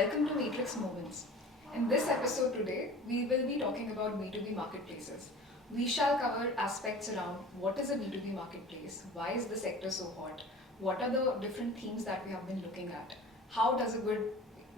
Welcome to Matrix Moments. In this episode today, we will be talking about B2B marketplaces. We shall cover aspects around what is a B2B marketplace, why is the sector so hot, what are the different themes that we have been looking at, how does a good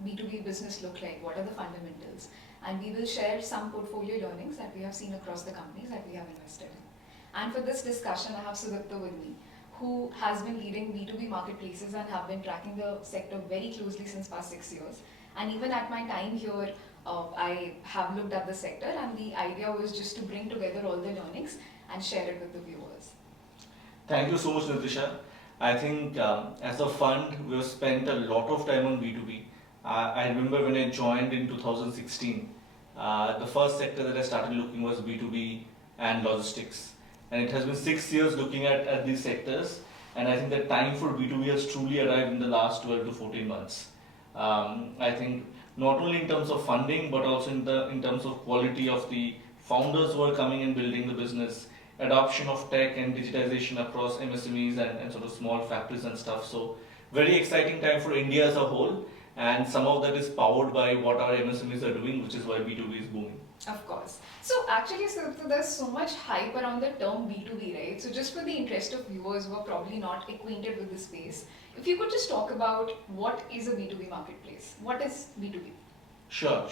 B2B business look like, what are the fundamentals, and we will share some portfolio learnings that we have seen across the companies that we have invested in. And for this discussion, I have Sudipta with me, who has been leading B2B marketplaces and have been tracking the sector very closely since past 6 years. And even at my time here, I have looked at the sector, and the idea was just to bring together all the learnings and share it with the viewers. Thank you so much, Natisha. I think as a fund, we have spent a lot of time on B2B. I remember when I joined in 2016, the first sector that I started looking was B2B and logistics. And it has been 6 years looking at these sectors. And I think the time for B2B has truly arrived in the last 12 to 14 months. I think not only in terms of funding, but also in terms of quality of the founders who are coming and building the business, adoption of tech and digitization across MSMEs and sort of small factories and stuff. So very exciting time for India as a whole, and some of that is powered by what our MSMEs are doing, which is why B2B is booming. Of course. So actually, so there's so much hype around the term B2B, right? So just for the interest of viewers who are probably not acquainted with the space, if you could just talk about what is a B2B marketplace? What is B2B? Sure.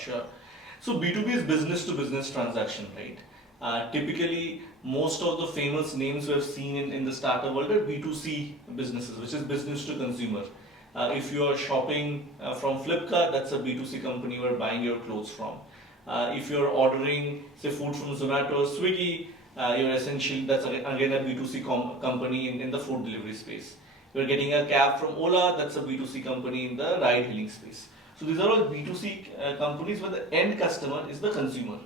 So B2B is business to business transaction, right? Typically, most of the famous names we have seen in the startup world are B2C businesses, which is business to consumer. If you are shopping from Flipkart, that's a B2C company you are buying your clothes from. If you're ordering, say, food from Zomato or Swiggy, you're essentially, that's again a B2C company in the food delivery space. You're getting a cab from Ola, that's a B2C company in the ride hailing space. So these are all B2C companies where the end customer is the consumer.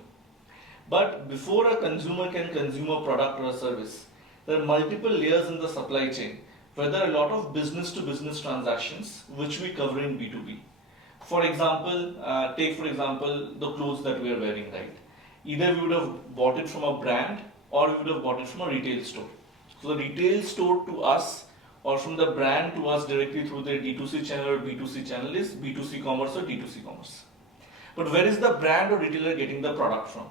But before a consumer can consume a product or a service, there are multiple layers in the supply chain where there are a lot of business to business transactions which we cover in B2B. For example, take for example the clothes that we are wearing, right? Either we would have bought it from a brand or we would have bought it from a retail store. So the retail store to us or from the brand to us directly through their D2C channel or B2C channel is B2C commerce or D2C commerce. But where is the brand or retailer getting the product from?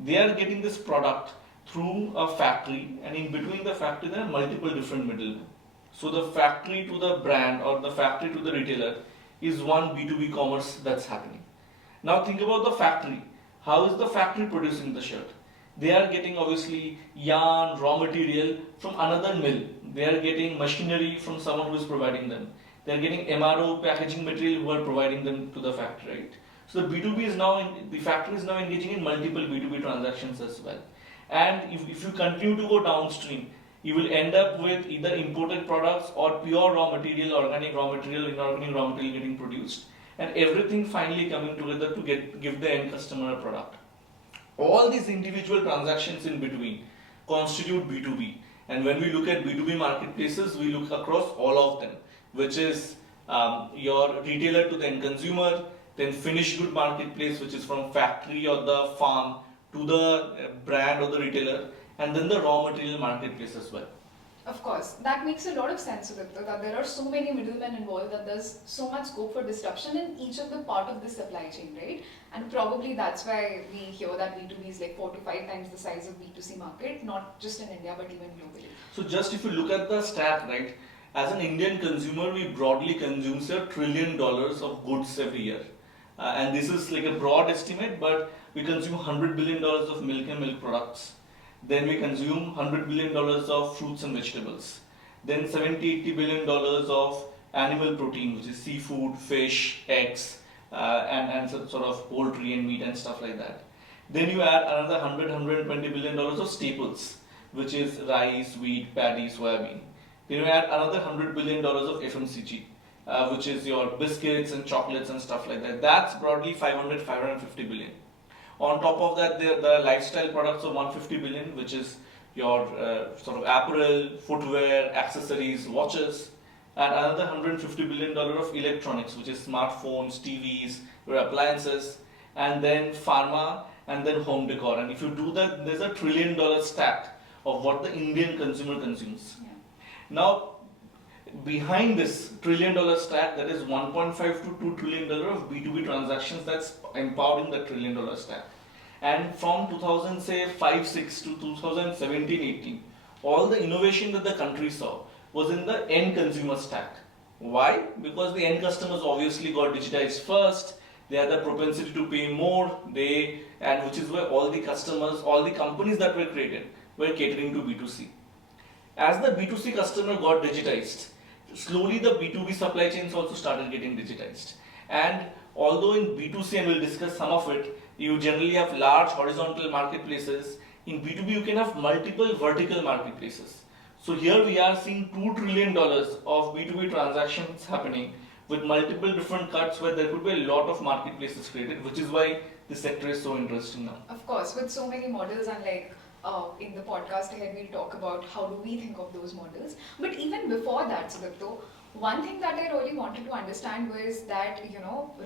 They are getting this product through a factory, and in between the factory there are multiple different middlemen. So the factory to the brand or the factory to the retailer is one B2B commerce that's happening. Now think about the factory. How is the factory producing the shirt? They are getting obviously yarn, raw material from another mill. They are getting machinery from someone who is providing them. They are getting MRO packaging material who are providing them to the factory, right? So the B2B is now, the factory is now engaging in multiple B2B transactions as well. And if you continue to go downstream, you will end up with either imported products or pure raw material, organic raw material, inorganic raw material getting produced, and everything finally coming together to give the end customer a product. All these individual transactions in between constitute B2B. And when we look at B2B marketplaces, we look across all of them, which is your retailer to the end consumer, then finished good marketplace, which is from factory or the farm to the brand or the retailer, and then the raw material marketplace as well. Of course, that makes a lot of sense, Sudipta, that there are so many middlemen involved that there's so much scope for disruption in each of the part of the supply chain, right? And probably that's why we hear that B2B is like 4 to 5 times the size of B2C market, not just in India but even globally. So just if you look at the stat, right, as an Indian consumer, we broadly consume say $1 trillion of goods every year. And this is like a broad estimate, but we consume $100 billion of milk and milk products. Then we consume $100 billion of fruits and vegetables. Then $70-80 billion of animal protein, which is seafood, fish, eggs, and sort of poultry and meat and stuff like that. Then you add another $100-120 billion of staples, which is rice, wheat, paddy, soybean. Then you add another $100 billion of FMCG, which is your biscuits and chocolates and stuff like that. That's broadly 500-550 billion. On top of that, there are lifestyle products of 150 billion, which is your sort of apparel, footwear, accessories, watches, and another $150 billion of electronics, which is smartphones, TVs, your appliances, and then pharma, and then home decor. And if you do that, there's $1 trillion stack of what the Indian consumer consumes. Yeah. Now, behind this trillion dollar stack, there is 1.5 to 2 trillion dollar of B2B transactions that's empowering the trillion dollar stack. And from 2000 say 5 6 to 2017 18, all the innovation that the country saw was in the end consumer stack. Why? Because the end customers obviously got digitized first. They had the propensity to pay more. And which is why all the customers, all the companies that were created were catering to B2C. As the B2C customer got digitized, slowly the B2B supply chains also started getting digitized. And although in B2C, and we'll discuss some of it, you generally have large horizontal marketplaces. In B2B, you can have multiple vertical marketplaces. So here we are seeing $2 trillion of B2B transactions happening with multiple different cuts where there could be a lot of marketplaces created, which is why this sector is so interesting now. Of course, with so many models, and like in the podcast ahead, we'll talk about how do we think of those models. But even before that, Sudipto, one thing that I really wanted to understand was that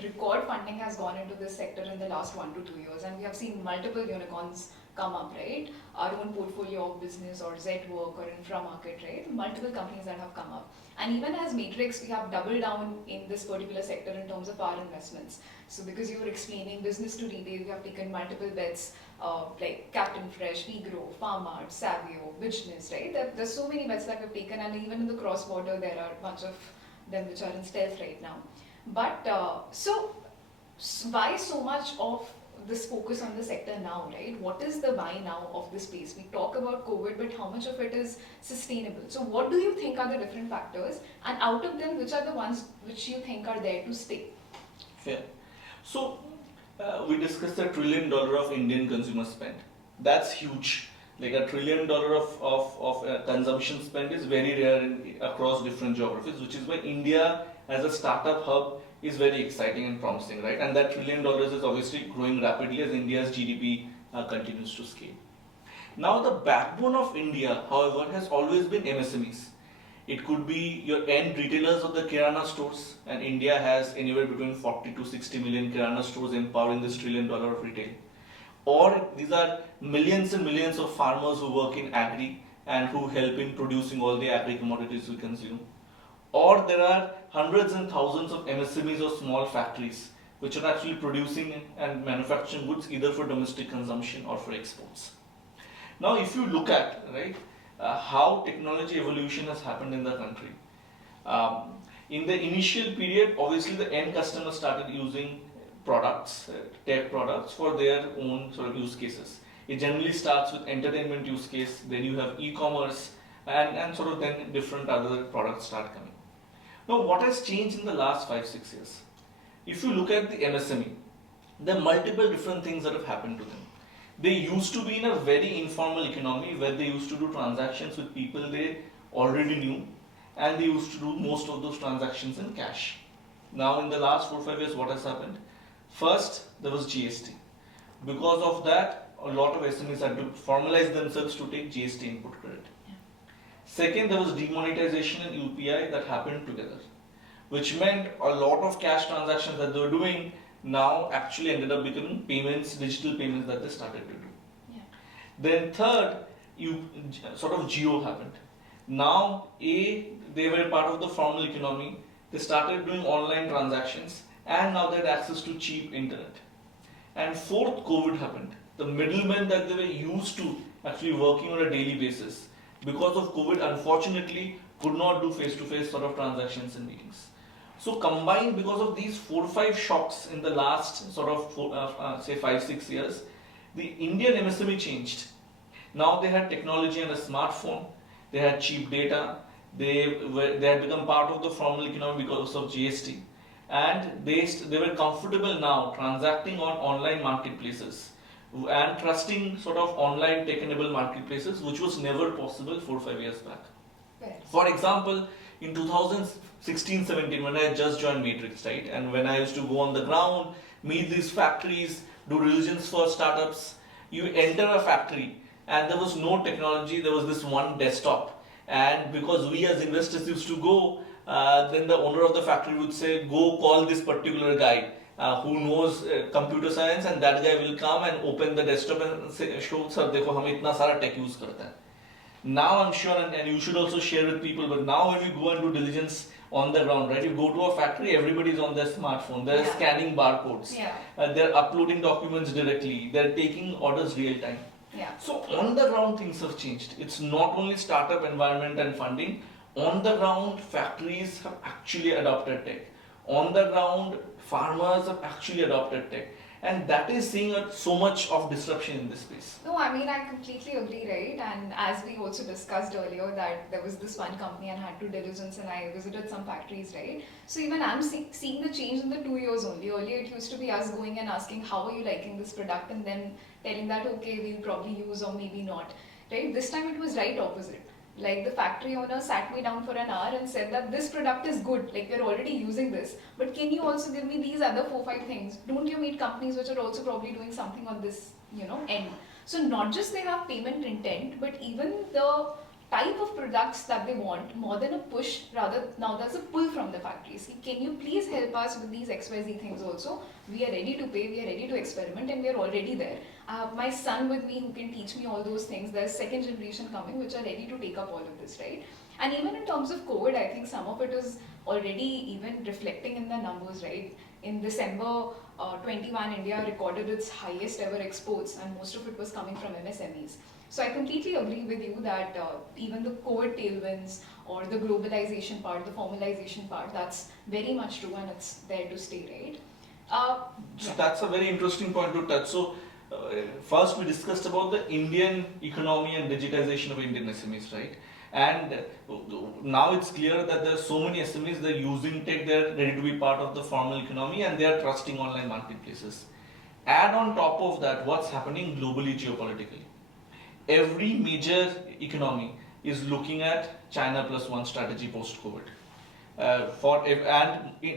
record funding has gone into this sector in the last 1 to 2 years, and we have seen multiple unicorns come up, right? Our own portfolio of business or Zwork or Inframarket, right? Multiple companies that have come up. And even as Matrix, we have doubled down in this particular sector in terms of our investments. So because you were explaining business to retail, we have taken multiple bets like Captain Fresh, WeGrow, Farmart, Savio, Business, right? There's so many bets that we've taken, and even in the cross-border, there are a bunch of them which are in stealth right now. But why so much of this focus on the sector now, right? What is the why now of this space? We talk about COVID, but how much of it is sustainable? So what do you think are the different factors? And out of them, which are the ones which you think are there to stay? Fair. So we discussed the $1 trillion of Indian consumer spend. That's huge. Like $1 trillion of consumption spend is very rare across different geographies, which is why India as a startup hub is very exciting and promising, right? And that $1 trillion is obviously growing rapidly as India's GDP continues to scale. Now the backbone of India, however, has always been MSMEs. It could be your end retailers of the Kirana stores, and India has anywhere between 40 to 60 million Kirana stores empowering this $1 trillion of retail. Or these are millions and millions of farmers who work in agri and who help in producing all the agri commodities we consume. Or there are hundreds and thousands of MSMEs or small factories which are actually producing and manufacturing goods either for domestic consumption or for exports. Now, if you look at how technology evolution has happened in the country, in the initial period, obviously the end customer started using products, tech products for their own sort of use cases. It generally starts with entertainment use case, then you have e-commerce, and sort of then different other products start coming. Now, what has changed in the last 5-6 years? If you look at the MSME, there are multiple different things that have happened to them. They used to be in a very informal economy where they used to do transactions with people they already knew, and they used to do most of those transactions in cash. Now, in the last 4-5 years, what has happened? First, there was GST. Because of that, a lot of SMEs had to formalize themselves to take GST input credit. Second, there was demonetization and UPI that happened together, which meant a lot of cash transactions that they were doing now actually ended up becoming payments, digital payments that they started to do. Yeah. Then third, sort of geo happened. Now, they were part of the formal economy. They started doing online transactions, and now they had access to cheap internet. And fourth, COVID happened. The middlemen that they were used to actually working on a daily basis, because of COVID, unfortunately, could not do face-to-face sort of transactions and meetings. So combined, because of these 4-5 shocks in the last sort of say 5-6 years, the Indian MSME changed. Now they had technology and a smartphone, they had cheap data, they had become part of the formal economy because of GST, and they were comfortable now transacting on online marketplaces and trusting sort of online tech-enabled marketplaces, which was never possible 4-5 years back. Right. For example, in 2016-17, when I just joined Matrix, right, and when I used to go on the ground, meet these factories, do diligence for startups, you enter a factory and there was no technology, there was this one desktop, and because we as investors used to go, then the owner of the factory would say, go call this particular guy who knows computer science, and that guy will come and open the desktop and say, show sir, dekho hum itna sara tech use karta hai. Now I'm sure, and you should also share with people, but now when you go and do diligence on the ground, right? You go to a factory, everybody's on their smartphone, they're Yeah. scanning barcodes, Yeah. they're uploading documents directly, they're taking orders real time. Yeah. So on the ground, things have changed. It's not only startup environment and funding. On the ground, factories have actually adopted tech. On the ground, farmers have actually adopted tech, and that is seeing so much of disruption in this space. No, I mean, I completely agree, right? And as we also discussed earlier, that there was this one company and had to diligence, and I visited some factories, right? So even I'm seeing the change in the 2 years only. Earlier, it used to be us going and asking, how are you liking this product? And then telling that, okay, we'll probably use or maybe not, right? This time it was right opposite. Like the factory owner sat me down for an hour and said that this product is good, like we're already using this, but can you also give me these other 4 5 things? Don't you meet companies which are also probably doing something on this, end? So not just they have payment intent, but even the type of products that they want, more than a push, rather now there's a pull from the factories. Can you please help us with these XYZ things also? We are ready to pay, we are ready to experiment, and we are already there. I have my son with me who can teach me all those things. There's second generation coming which are ready to take up all of this, right? And even in terms of COVID, I think some of it is already even reflecting in the numbers, right? In December 21, India recorded its highest ever exports, and most of it was coming from MSMEs. So I completely agree with you that even the COVID tailwinds or the globalization part, the formalization part, that's very much true and it's there to stay, right? So that's a very interesting point to touch. So first we discussed about the Indian economy and digitization of Indian SMEs, right? And now it's clear that there are so many SMEs, they're using tech, they're ready to be part of the formal economy, and they are trusting online marketplaces. Add on top of that what's happening globally geopolitically. Every major economy is looking at China plus one strategy post COVID.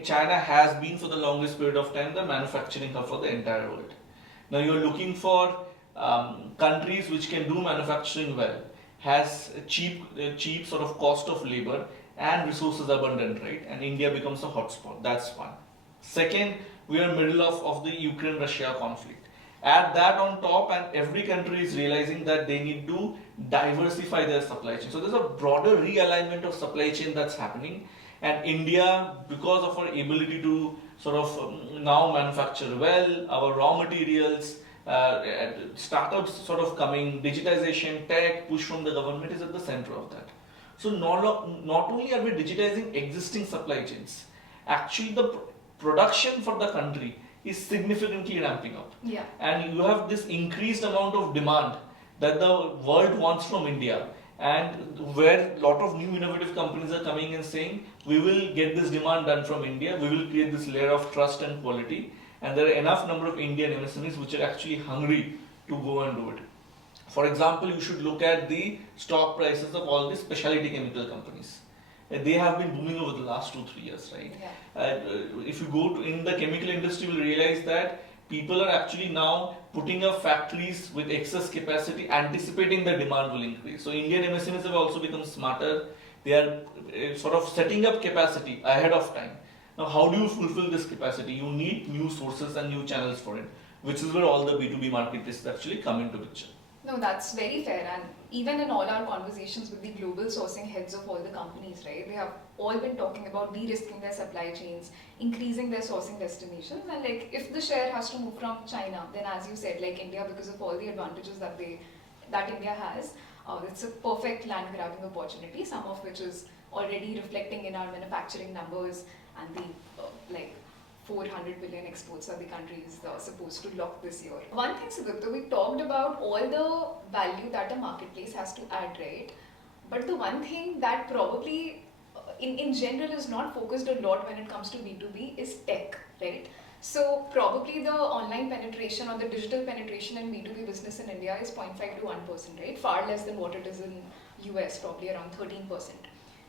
China has been for the longest period of time the manufacturing hub for the entire world. Now you're looking for countries which can do manufacturing well, has cheap sort of cost of labor and resources abundant, right? And India becomes a hotspot. That's one. Second, we are middle of the Ukraine-Russia conflict. Add that on top, and every country is realizing that they need to diversify their supply chain. So there's a broader realignment of supply chain that's happening, and India, because of our ability to sort of now manufacture well, our raw materials, startups sort of coming, digitization, tech, push from the government is at the center of that. So not only are we digitizing existing supply chains, actually the production for the country is significantly ramping up. Yeah. And you have this increased amount of demand that the world wants from India, and where a lot of new innovative companies are coming and saying, we will get this demand done from India, we will create this layer of trust and quality, and there are enough number of Indian MSMEs which are actually hungry to go and do it. For example, you should look at the stock prices of all the specialty chemical companies. They have been booming over the last 2-3 years, right? Yeah. If you go to in the chemical industry, you will realize that people are actually now putting up factories with excess capacity, anticipating the demand will increase. So Indian MSMEs have also become smarter. They are sort of setting up capacity ahead of time. Now, how do you fulfill this capacity? You need new sources and new channels for it, which is where all the B2B marketplaces actually come into picture. No, that's very fair. And even in all our conversations with the global sourcing heads of all the companies, right, they have all been talking about de-risking their supply chains, increasing their sourcing destinations. And like, if the share has to move from China, then as you said, like India, because of all the advantages that India has, it's a perfect land grabbing opportunity, some of which is already reflecting in our manufacturing numbers and the 400 billion exports that the country is supposed to lock this year. One thing, Sudipta, we talked about all the value that a marketplace has to add, right? But the one thing that probably in general is not focused a lot when it comes to B2B is tech, right? So probably the online penetration or the digital penetration in B2B business in India is 0.5 to 1%, right? Far less than what it is in US, probably around 13%.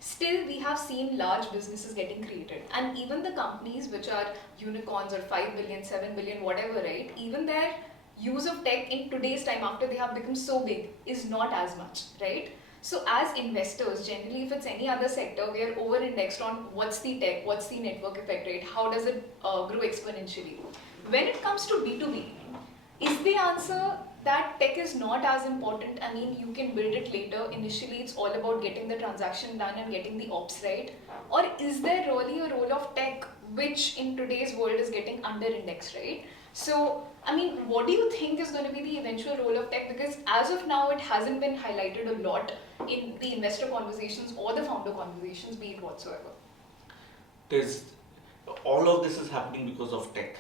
Still, we have seen large businesses getting created, and even the companies which are unicorns or 5 billion, 7 billion, whatever, right? Even their use of tech in today's time, after they have become so big, is not as much, right? So as investors, generally if it's any other sector, we are over-indexed on what's the tech, what's the network effect rate, how does it grow exponentially. When it comes to B2B, is the answer that tech is not as important. I mean, you can build it later. Initially, it's all about getting the transaction done and getting the ops right. Or is there really a role of tech which in today's world is getting under indexed, right? So, I mean, what do you think is going to be the eventual role of tech? Because as of now, it hasn't been highlighted a lot in the investor conversations or the founder conversations, be it whatsoever. There's all of this is happening because of tech.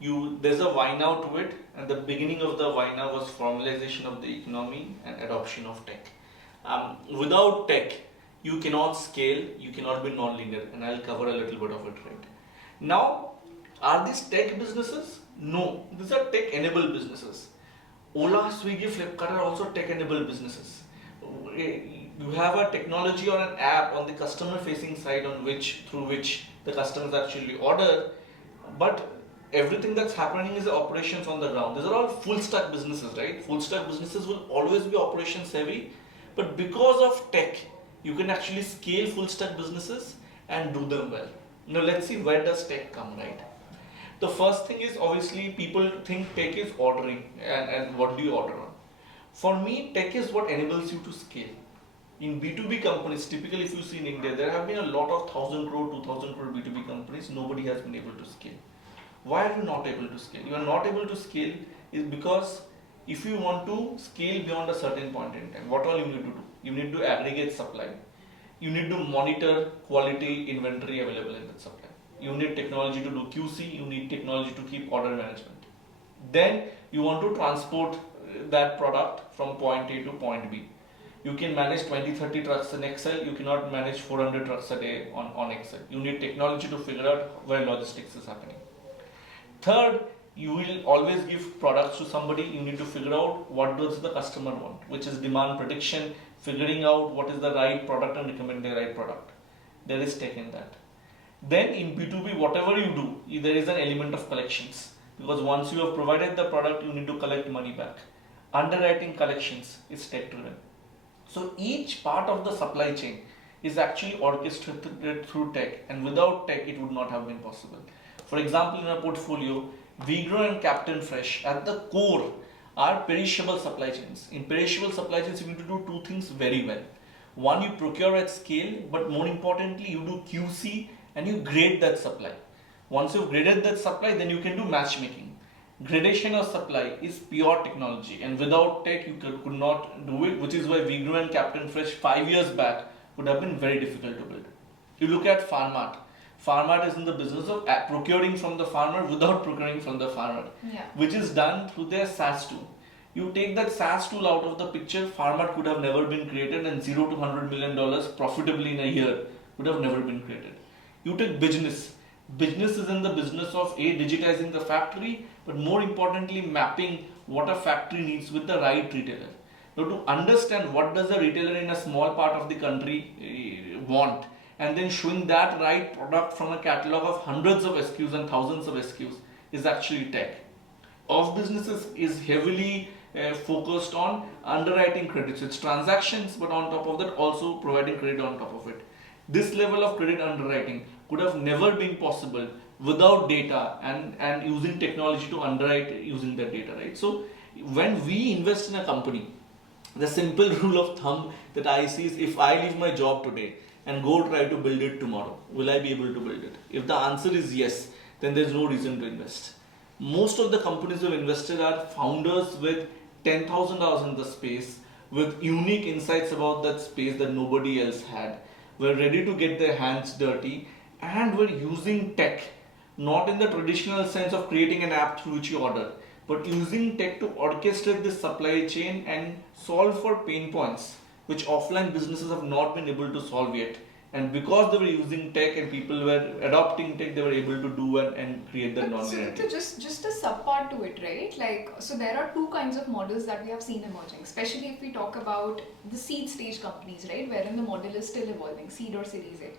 There's a why now to it, and the beginning of the why now was formalization of the economy and adoption of tech. Without tech, you cannot scale, you cannot be non-linear, and I'll cover a little bit of it right now. Are these tech businesses? No, these are tech-enabled businesses. Ola, Swiggy, Flipkart are also tech-enabled businesses. You have a technology or an app on the customer-facing side through which the customers actually order, but everything that's happening is the operations on the ground. These are all full-stack businesses, right? Full-stack businesses will always be operations-heavy, but because of tech, you can actually scale full-stack businesses and do them well. Now let's see, where does tech come, right? The first thing is, obviously people think tech is ordering, and what do you order on? For me, tech is what enables you to scale. In B2B companies, typically if you see in India, there have been a lot of 1,000 crore, 2,000 crore B2B companies, nobody has been able to scale. Why are you not able to scale? You are not able to scale is because if you want to scale beyond a certain point in time, what all you need to do? You need to aggregate supply. You need to monitor quality inventory available in that supply. You need technology to do QC, you need technology to keep order management. Then you want to transport that product from point A to point B. You can manage 20-30 trucks in Excel, you cannot manage 400 trucks a day on Excel. You need technology to figure out where logistics is happening. Third, you will always give products to somebody, you need to figure out what does the customer want, which is demand prediction, figuring out what is the right product and recommending the right product. There is tech in that. Then in B2B, whatever you do, there is an element of collections, because once you have provided the product, you need to collect money back. Underwriting collections is tech driven. So each part of the supply chain is actually orchestrated through tech, and without tech it would not have been possible. For example, in our portfolio, Vigro and Captain Fresh at the core are perishable supply chains. In perishable supply chains, you need to do two things very well. One, you procure at scale, but more importantly, you do QC and you grade that supply. Once you've graded that supply, then you can do matchmaking. Gradation of supply is pure technology, and without tech, you could not do it, which is why Vigro and Captain Fresh 5 years back would have been very difficult to build. You look at Farmart. Farmart is in the business of procuring from the farmer without procuring from the farmer, which is done through their SaaS tool. You take that SaaS tool out of the picture, Farmart could have never been created, and $0 to $100 million profitably in a year would have never been created. You take business. Business is in the business of digitizing the factory, but more importantly, mapping what a factory needs with the right retailer. Now, to understand what does a retailer in a small part of the country want, and then showing that right product from a catalog of hundreds of SKUs and thousands of SKUs is actually tech. Of businesses is heavily focused on underwriting credits. It's transactions, but on top of that, also providing credit on top of it. This level of credit underwriting could have never been possible without data and using technology to underwrite using that data, right? So when we invest in a company, the simple rule of thumb that I see is, if I leave my job today and go try to build it tomorrow, will I be able to build it? If the answer is yes, then there's no reason to invest. Most of the companies who have invested are founders with $10,000 in the space, with unique insights about that space that nobody else had, were ready to get their hands dirty, and were using tech, not in the traditional sense of creating an app through which you order, but using tech to orchestrate this supply chain and solve for pain points which offline businesses have not been able to solve yet. And because they were using tech and people were adopting tech, they were able to do and create the non-linearity. So just a subpart to it, right? Like, so there are two kinds of models that we have seen emerging, especially if we talk about the seed stage companies, right? Wherein the model is still evolving, seed or series A.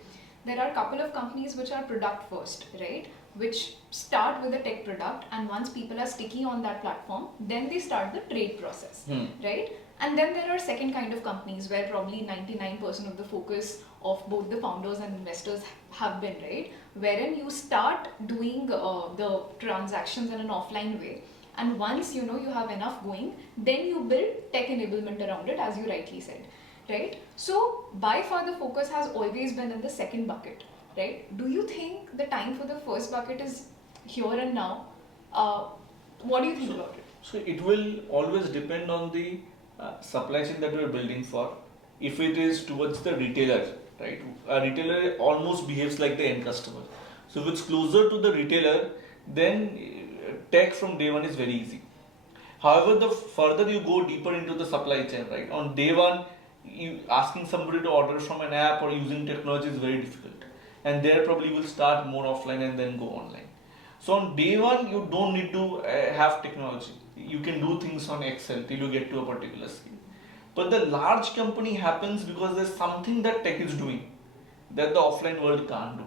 There are a couple of companies which are product first, right? Which start with a tech product, and once people are sticky on that platform, then they start the trade process, right? And then there are second kind of companies where probably 99% of the focus of both the founders and investors have been, right? Wherein you start doing the transactions in an offline way, And once you know you have enough going, then you build tech enablement around it, as you rightly said, right? So by far the focus has always been in the second bucket, right? Do you think the time for the first bucket is here and now? Uh, what do you think So, about it? so it will always depend on the supply chain that we are building for. If it is towards the retailer, right? A retailer almost behaves like the end customer. So if it's closer to the retailer, then tech from day one is very easy. However, the further you go deeper into the supply chain, right? On day one, you asking somebody to order from an app or using technology is very difficult, and there probably will start more offline and then go online. So on day one, you don't need to have technology. You can do things on Excel till you get to a particular scale. But the large company happens because there's something that tech is doing that the offline world can't do,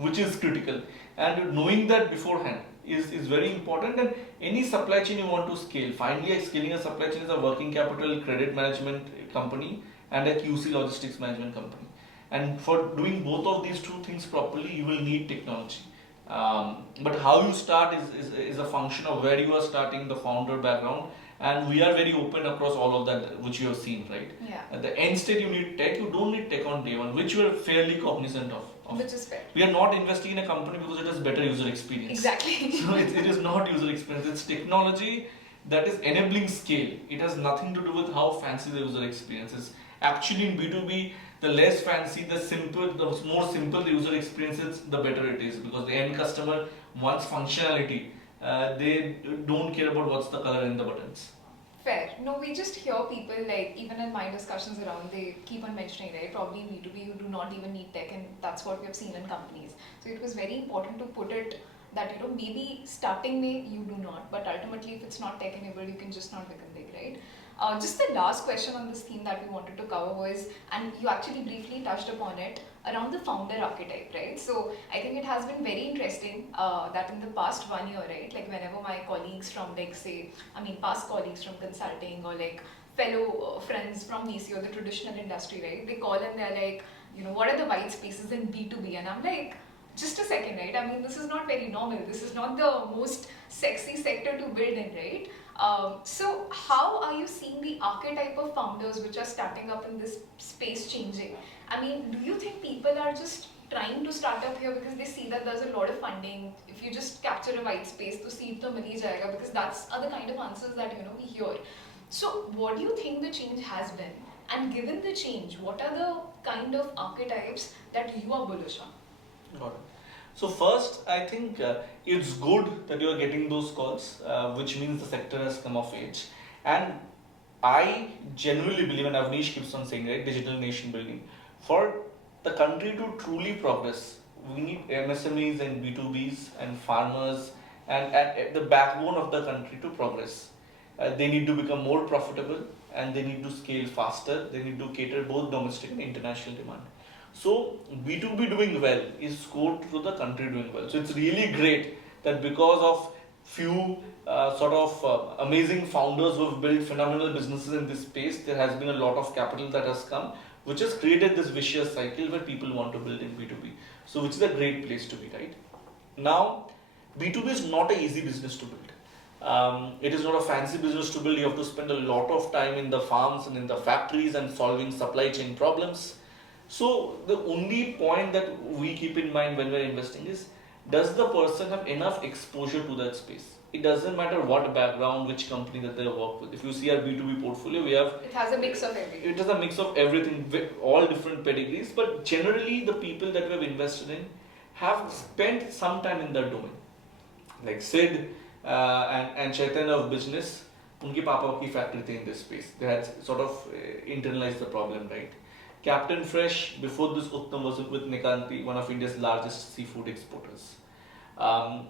which is critical. And knowing that beforehand is very important. And any supply chain you want to scale, finally, scaling a supply chain is a working capital credit management company and a QC logistics management company. And for doing both of these two things properly, you will need technology. But how you start is a function of where you are starting, the founder background, and we are very open across all of that, which you have seen, right? Yeah. At the end state, you need tech. You don't need tech on day one, which we are fairly cognizant of. Which is fair. We are not investing in a company because it has better user experience. Exactly. So it is not user experience. It's technology that is enabling scale. It has nothing to do with how fancy the user experience is. Actually, in B2B, the less fancy, the more simple the user experience is, the better it is, because the end customer wants functionality. They don't care about what's the color in the buttons. Fair. No, we just hear people, like, even in my discussions around, they keep on mentioning, right? Probably in B2B, you do not even need tech, and that's what we have seen in companies. So it was very important to put it that, maybe starting may you do not, but ultimately, if it's not tech enabled, you can just not become big, right? Just the last question on this theme that we wanted to cover was, and you actually briefly touched upon it, around the founder archetype, right? So I think it has been very interesting that in the past 1 year, right, like whenever my colleagues from, like, say, past colleagues from consulting, or like fellow friends from VC or the traditional industry, right, they call and they're like, what are the white spaces in B2B? And I'm like, just a second, right? This is not very normal. This is not the most sexy sector to build in, right? So how are you seeing the archetype of founders which are starting up in this space changing? Do you think people are just trying to start up here because they see that there's a lot of funding? If you just capture a white space, to seed to mili jayega, because that's are the kind of answers that we hear. So what do you think the change has been? And given the change, what are the kind of archetypes that you are bullish on? Got it. So first, I think it's good that you are getting those calls, which means the sector has come of age. And I genuinely believe, and Avnish keeps on saying, right, digital nation building. For the country to truly progress, we need MSMEs and B2Bs and farmers and the backbone of the country to progress. They need to become more profitable, and they need to scale faster. They need to cater both domestic and international demand. So B2B doing well is scored to the country doing well. So it's really great that because of few amazing founders who have built phenomenal businesses in this space, there has been a lot of capital that has come, which has created this vicious cycle where people want to build in B2B. So which is a great place to be, right? Now, B2B is not an easy business to build. It is not a fancy business to build. You have to spend a lot of time in the farms and in the factories and solving supply chain problems. So the only point that we keep in mind when we're investing is, does the person have enough exposure to that space? It doesn't matter what background, which company that they work with. If you see our B2B portfolio, It has a mix of everything. It is a mix of everything, with all different pedigrees, but generally the people that we have invested in have spent some time in their domain. Like Sid and Chaitanya of business, उनके पापा की factory थी in this space. They had sort of internalized the problem, right? Captain Fresh, before this, Uttam was with Nikanti, one of India's largest seafood exporters.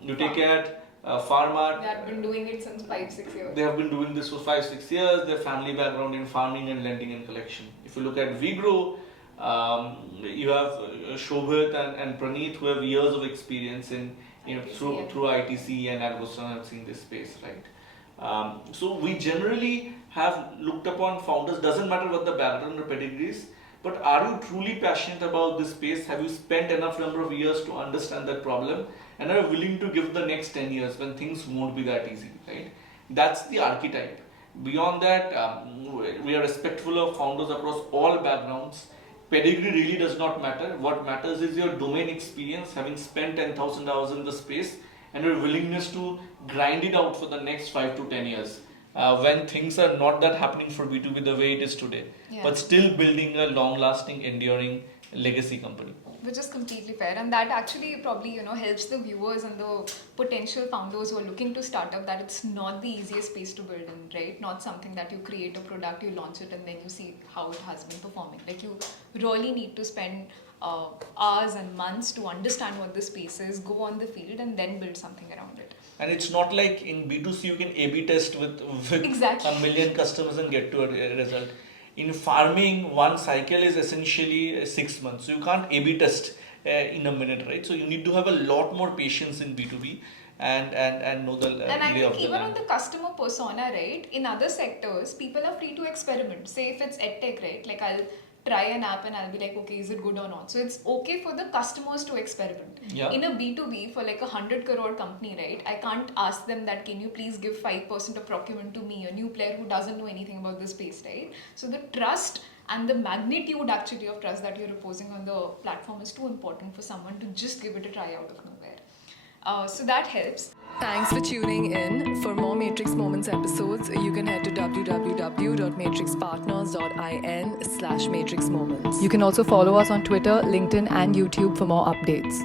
You take at Pharma. They have been doing it since 5-6 years. They have been doing this for 5-6 years. Their family background in farming and lending and collection. If you look at Vigro, you have Shobhit and Praneeth, who have years of experience in through ITC and Agostan have seen this space, right? So we generally have looked upon founders. Doesn't matter what the background or pedigrees. But are you truly passionate about this space? Have you spent enough number of years to understand that problem? And are you willing to give the next 10 years when things won't be that easy, right? That's the archetype. Beyond that, we are respectful of founders across all backgrounds. Pedigree really does not matter. What matters is your domain experience, having spent 10,000 hours in the space, and your willingness to grind it out for the next 5 to 10 years. When things are not that happening for B2B the way it is today, Yeah. but still building a long lasting, enduring legacy company. Which is completely fair, and that actually probably helps the viewers and the potential founders who are looking to start up that it's not the easiest space to build in, right? Not something that you create a product, you launch it, and then you see how it has been performing. Like, you really need to spend hours and months to understand what the space is, go on the field, and then build something around it. And it's not like in B2C you can A/B test with Exactly. a million customers and get to a result. In farming, one cycle is essentially 6 months. So you can't A/B test in a minute, right? So you need to have a lot more patience in B2B and know the And I lay of think the even land. on the customer persona, right, in other sectors, people are free to experiment. Say if it's edtech, right, like I'll try an app and I'll be like, okay, is it good or not? So it's okay for the customers to experiment. Yeah. In a B2B, for like 100 crore company, right, I can't ask them that, can you please give 5% of procurement to me, a new player who doesn't know anything about the space, right? So the trust and the magnitude actually of trust that you're reposing on the platform is too important for someone to just give it a try out of nowhere. So that helps. Thanks for tuning in. For more Matrix Moments episodes, you can head to www.matrixpartners.in/matrixmoments. You can also follow us on Twitter, LinkedIn, and YouTube for more updates.